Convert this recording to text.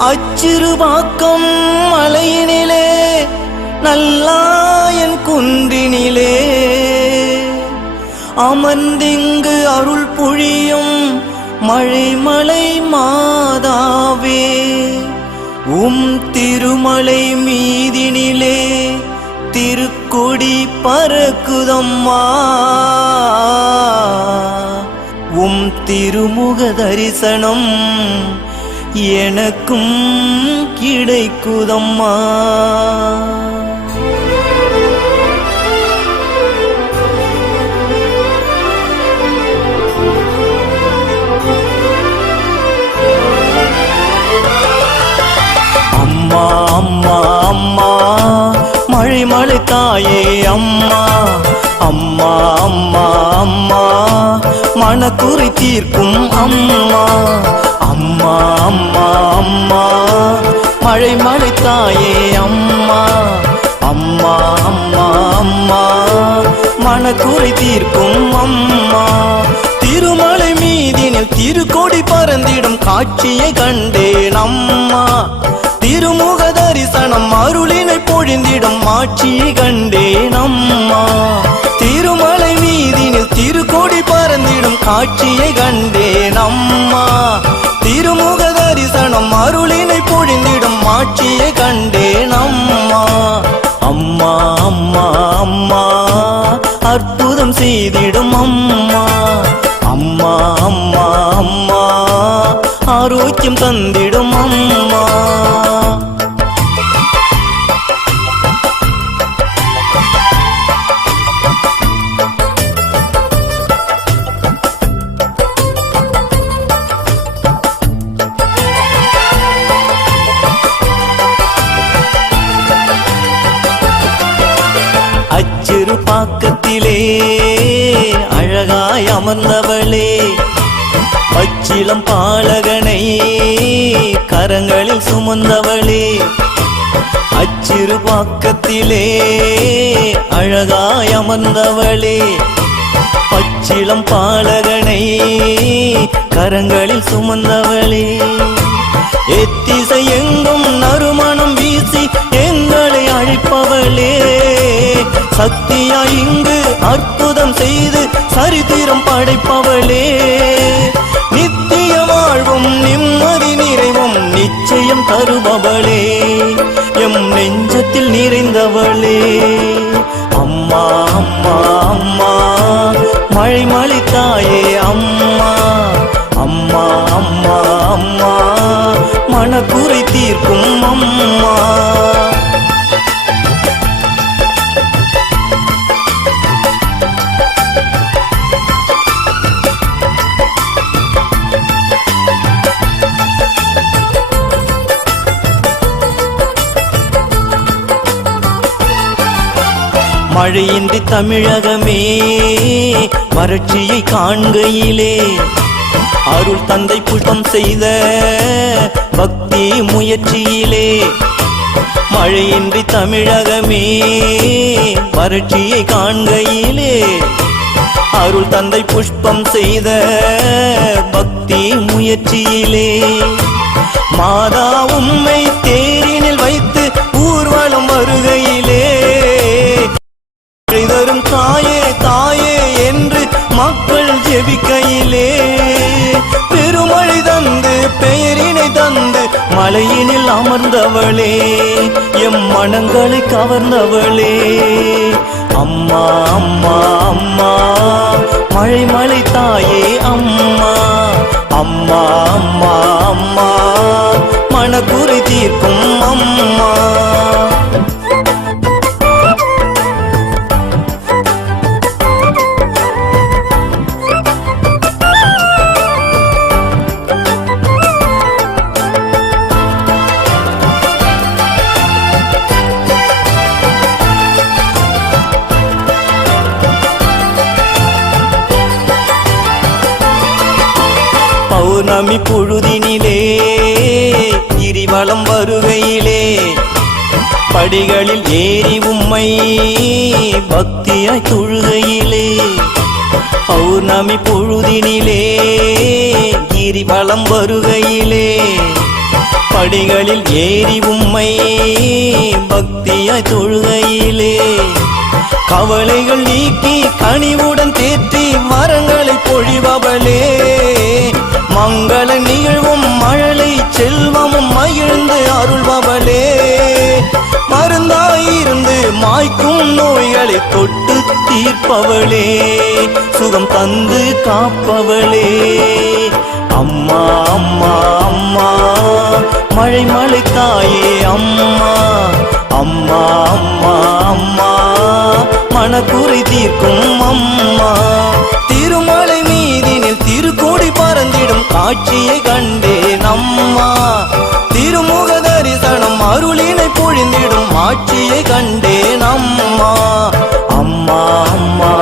அச்சிறுபாக்கம் மலையினிலே நல்லாயன் குன்றினிலே அமர்ந்திங்கு அருள் பொழியும் மழை மாதாவே உம் திருமலை மீதினிலே திருக்கொடி பறக்குதம்மா உம் திருமுக தரிசனம் எனக்கும் கிடைக்குதம்மா. அம்மா அம்மா அம்மா மழை தாயே அம்மா அம்மா அம்மா அம்மா மனக்குறை தீர்க்கும் அம்மா அம்மா அம்மா அம்மா மழை தாயே அம்மா அம்மா அம்மா அம்மா மனக்குறை தீர்க்கும் அம்மா. திருமலை மீதினில் திருக்கொடி பறந்திடும் காட்சியை கண்டேன் அம்மா. திருமுக தரிசனம் அருளினை பொழிந்திடும் ஆட்சியை கண்டேன் அம்மா. திருமலை மீதினில் திருக்கொடி பறந்திடும் காட்சியை கண்டேன் அம்மா. திருமுக தரிசனம் அருளினை பொழிந்திடும் ஆட்சியை கண்டேன் அம்மா. அம்மா அம்மா அம்மா அற்புதம் செய்திடும் அம்மா. அம்மா அம்மா அம்மா ஆரோக்கியம் தந்திடும் அம்மா. அச்சிறு பாக்கத்திலே அழகாய் அமர்ந்தவளே பச்சிளம் பாலகனை கரங்களில் சுமந்தவளே. அச்சிறு பாக்கத்திலே அழகாய் அமர்ந்தவளே பச்சிளம் பாலகனை கரங்களில் சுமந்தவளே. எத்திசை எங்கும் நறுமணம் வீசி எங்களை அழைப்பவளே. சக்தியா இங்கு அற்புதம் செய்து சரித்திரம் படைப்பவளே. நித்திய வாழ்வும் நிம்மதி நிறைவும் நிச்சயம் தருபவளே. எம் நெஞ்சத்தில் நிறைந்தவளே. அம்மா அம்மா அம்மா மழை தாயே அம்மா அம்மா அம்மா அம்மா மனக்குறை தீர்க்கும் அம்மா. மழையின்றி தமிழகமே வறட்சியை காண்கையிலே அருள் தந்தை புஷ்பம் செய்த பக்தி முயற்சியிலே. மழையின்றி தமிழகமே வறட்சியை காண்கையிலே அருள் தந்தை புஷ்பம் செய்த பக்தி முயற்சியிலே. மாதா உம்மை தேரினில் வைத்து ஊர்வலம் வருகையிலே தரும் தாயே தாயே என்று மக்கள் ஜெபிக்கையிலே பெருமழை தந்து பெயரினை தந்து மலையினில் அமர்ந்தவளே. எம் மனங்களை கவர்ந்தவளே. அம்மா அம்மா அம்மா மழை தாயே அம்மா அம்மா அம்மா அம்மா மனக்குறை தீர்க்கும் அம்மா. பௌர்ணமி பொழுதினிலே கிரிவலம் வருகையிலே படிகளில் ஏறி உம்மை பக்தியாய் தொழுகையிலே பௌர்ணமி பொழுதினிலே கிரிவலம் வருகையிலே படிகளில் ஏறி உம்மை பக்தியாய் தொழுகையிலே கவலைகள் நீக்கி கனிவுடன் தேற்றி வரங்களை பொழிபவளே மங்கள நிகழ்வும் மழலை செல்வமும் மகிழ்ந்து அருள்பவளே மருந்தாயிருந்து மாய்க்கும் நோய்களை தொட்டு தீர்ப்பவளே சுகம் தந்து காப்பவளே அம்மா அம்மா அம்மா மழை மழை தாயே அம்மா அம்மா அம்மா அம்மா மனக்குறை தீர்க்கும் அம்மா திருமலை மீதினில் திருக்கோடி பறந்திடும் காட்சியை கண்டேன் அம்மா திருமுக தரிசனம் அருளினை பொழிந்திடும் ஆட்சியை கண்டேன் அம்மா அம்மா அம்மா